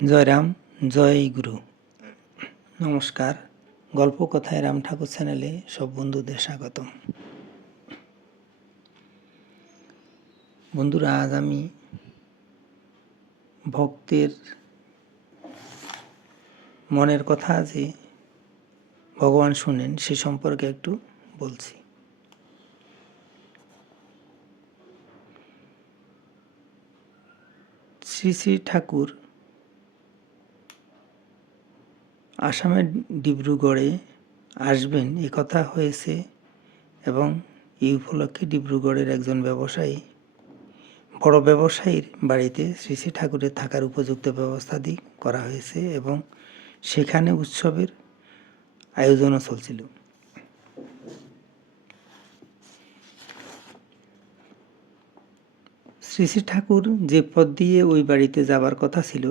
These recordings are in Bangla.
জয় রাম, জয় গুরু। নমস্কার। গল্প কথায় রাম ঠাকুর চ্যানেলে সব বন্ধুদের স্বাগতম। বন্ধুরা, আজ আমি ভক্তের মনের কথা যে ভগবান শুনেন সে সম্পর্কে একটু বলছি। শ্রী শ্রী ঠাকুর আসামের ডিব্রুগড়ে আসবেন এ কথা হয়েছে এবং এই উপলক্ষে ডিব্রুগড়ের একজন বড় ব্যবসায়ীর বাড়িতে শ্রী শ্রী ঠাকুরের থাকার উপযুক্ত ব্যবস্থা করা হয়েছে এবং সেখানে উৎসবের আয়োজনও চলছিল। শ্রী শ্রী ঠাকুর যে পথ দিয়ে ওই বাড়িতে যাবার কথা ছিল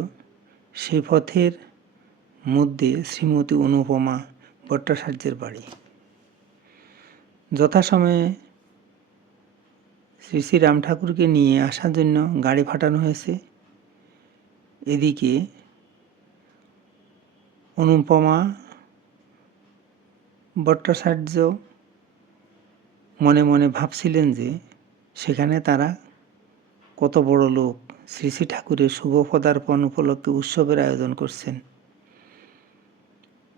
সেই পথের মধ্যে শ্রীমতী অনুপমা ভট্টাচার্যের বাড়ি। যথাসময়ে শ্রী শ্রী রাম ঠাকুরকে নিয়ে আসার জন্য গাড়ি পাঠানো হয়েছে। এদিকে অনুপমা ভট্টাচার্য মনে মনে ভাবছিলেন যে সেখানে তারা কত বড় লোক, শ্রী শ্রী ঠাকুরের শুভ পদার্পণ উপলক্ষে উৎসবের আয়োজন করছেন।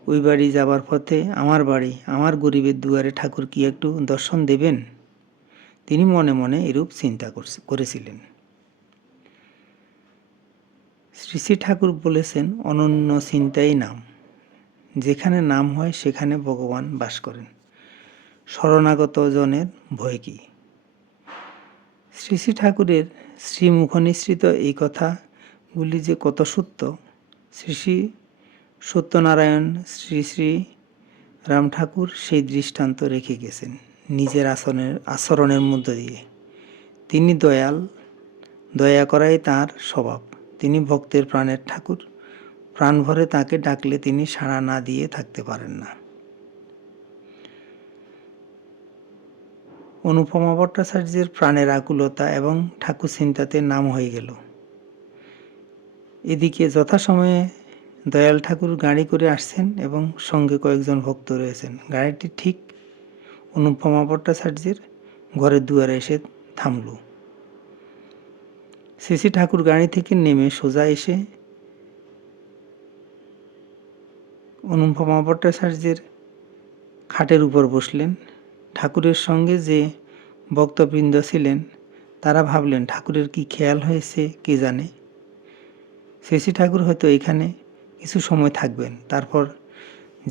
ওই বাড়ি যাবার পথে আমার গরিবের দুয়ারে ঠাকুর কি একটু দর্শন দেবেন? তিনি মনে মনে এরূপ চিন্তা করেছিলেন। শ্রী শ্রী ঠাকুর বলেছেন, অনন্য চিন্তাই নাম। যেখানে নাম হয় সেখানে ভগবান বাস করেন। শরণাগত জনের ভয় কি? শ্রী শ্রী ঠাকুরের শ্রীমুখ নিঃসৃত এই কথাগুলি যে কত সত্য, শ্রী শ্রী সত্যনারায়ণ শ্রী শ্রী রাম ঠাকুর সেই দৃষ্টান্ত রেখে গেছেন নিজের আচরণের মধ্য দিয়ে। তিনি দয়া করাই তাঁর স্বভাব। তিনি ভক্তের প্রাণের ঠাকুর। প্রাণ ভরে তাঁকে ডাকলে তিনি সাড়া না দিয়ে থাকতে পারেন না। অনুপমা ভট্টাচার্যের প্রাণের আকুলতা এবং ঠাকুর চিন্তাতে নাম হয়ে গেল। এদিকে যথাসময়ে দয়াল ঠাকুর গাড়ি করে আসছেন এবং সঙ্গে কয়েকজন ভক্ত রয়েছেন। গাড়িটি ঠিক অনুপমা ভট্টাচার্যের ঘরের দুয়ারে এসে থামল। শ্রী শ্রী ঠাকুর গাড়ি থেকে নেমে সোজা এসে অনুপমা ভট্টাচার্যের খাটের উপর বসলেন। ঠাকুরের সঙ্গে যে ভক্তবৃন্দ ছিলেন তারা ভাবলেন ঠাকুরের কি খেয়াল হয়েছে কে জানে। শ্রী শ্রী ঠাকুর হয়তো এখানে কিছু সময় থাকবেন, তারপর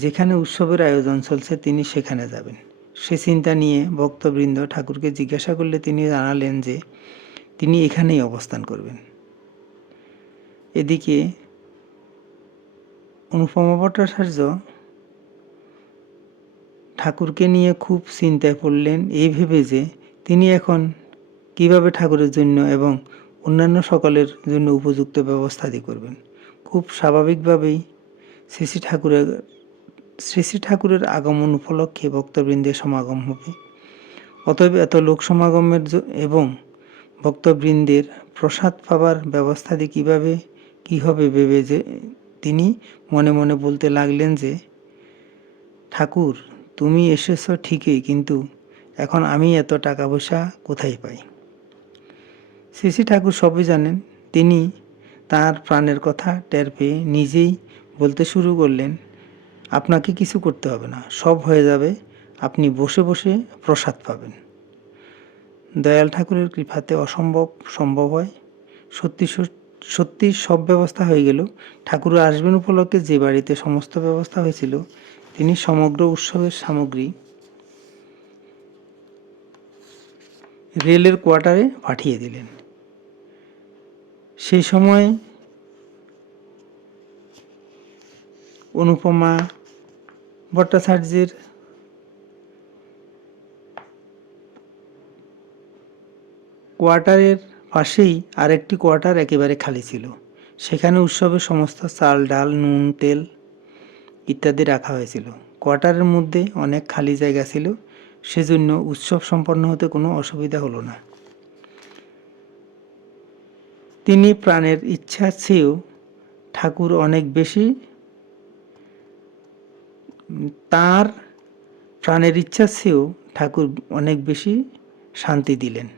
যেখানে উৎসবের আয়োজন চলছে তিনি সেখানে যাবেন। সে চিন্তা নিয়ে ভক্তবৃন্দ ঠাকুরকে জিজ্ঞাসা করলে তিনি জানালেন যে তিনি এখানেই অবস্থান করবেন। এদিকে অনুপমা ভট্টাচার্য ঠাকুরকে নিয়ে খুব চিন্তায় পড়লেন, এই ভেবে যে তিনি এখন কিভাবে ঠাকুরের জন্য এবং অন্যান্য সকলের জন্য উপযুক্ত ব্যবস্থা করবেন। খুব স্বাভাবিকভাবেই শ্রী শ্রী ঠাকুরের আগমন উপলক্ষে ভক্তবৃন্দের সমাগম হবে। অতএব এত লোক সমাগমের এবং ভক্তবৃন্দের প্রসাদ পাবার ব্যবস্থা কি হবে ভেবে যে তিনি মনে মনে বলতে লাগলেন যে ঠাকুর, তুমি এসেছ ঠিকই, কিন্তু এখন আমি এত টাকা পয়সা কোথায় পাই? শ্রী শ্রী ঠাকুর সবই জানেন। তিনি তার প্রাণের কথা টের পেয়ে নিজেই বলতে শুরু করলেন, আপনাকে কিছু করতে হবে না, সব হয়ে যাবে, আপনি বসে বসে প্রসাদ পাবেন। দয়াল ঠাকুরের কৃপাতে অসম্ভব সম্ভব হয়। সত্যি সব ব্যবস্থা হয়ে গেল। ঠাকুর আসবেন উপলক্ষে যে বাড়িতে সমস্ত ব্যবস্থা হয়েছিল তিনি সমগ্র উৎসবের সামগ্রী রেলের কোয়ার্টারে পাঠিয়ে দিলেন। সেই সময় অনুপমা ভট্টাচার্যের কোয়ার্টারের পাশেই আরেকটি কোয়ার্টার একেবারে খালি ছিল। সেখানে উৎসবের সমস্ত চাল, ডাল, নুন, তেল ইত্যাদি রাখা হয়েছিল। কোয়ার্টারের মধ্যে অনেক খালি জায়গা ছিল, সেজন্য উৎসব সম্পন্ন হতে কোনো অসুবিধা হলো না। তিনি প্রাণের ইচ্ছা চেয়েও ঠাকুর অনেক বেশি তার প্রাণের ইচ্ছা চেয়েও ঠাকুর অনেক বেশি শান্তি দিলেন।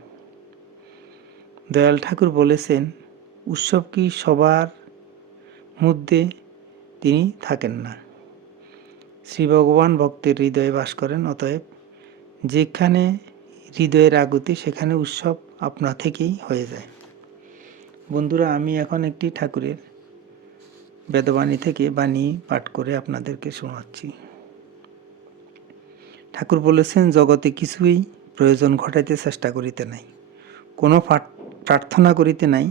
দয়াল ঠাকুর বলেছেন, উৎসব কি সবার মধ্যে তিনি থাকেন না। শ্রী ভগবান ভক্তের হৃদয়ে বাস করেন, অতএব যেখানে হৃদয়ের আগুতি সেখানে উৎসব আপনা থেকেই হয়ে যায়। বন্ধুরা, আমি এখন একটি ঠাকুরের বেদবাণী থেকে বাণী পাঠ করে আপনাদেরকে শোনাচ্ছি। ঠাকুর বলেছেন, জগতে কিছুই প্রয়োজন ঘটাইতে চেষ্টা করিতে নাই, কোনো প্রার্থনা করিতে নাই,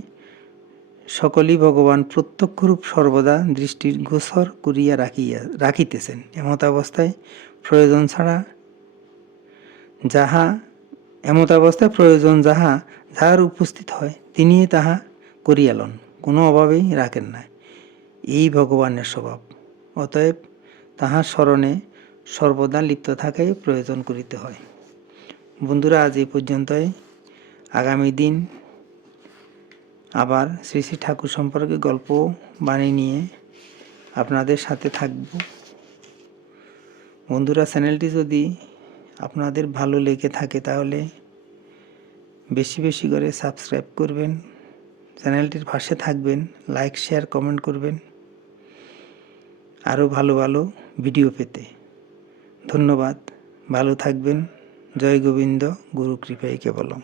সকলই ভগবান প্রত্যক্ষরূপ সর্বদা দৃষ্টির গোচর করিয়া রাখিতেছেন। এমত অবস্থায় প্রয়োজন যাহার উপস্থিত হয় তিনি তাহা করিয়া লন, কোনো অভাবেই রাখেন না। এই ভগবানের স্বভাব। অতএব তাহার স্মরণে সর্বদা লিপ্ত থাকাই প্রয়োজন করিতে হয়। বন্ধুরা, আজ এই পর্যন্তই। আগামী দিন আবার শ্রী শ্রী ঠাকুর সম্পর্কে গল্প বাণী নিয়ে আপনাদের সাথে থাকব। বন্ধুরা, চ্যানেলটি যদি আপনাদের ভালো লেগে থাকে তাহলে বেশি বেশি করে সাবস্ক্রাইব করবেন, চ্যানেলটির পাশে থাকবেন, লাইক শেয়ার কমেন্ট করবেন আরও ভালো ভালো ভিডিও পেতে। ধন্যবাদ, ভালো থাকবেন। জয় গোবিন্দ, গুরু কৃপায় কেবলম।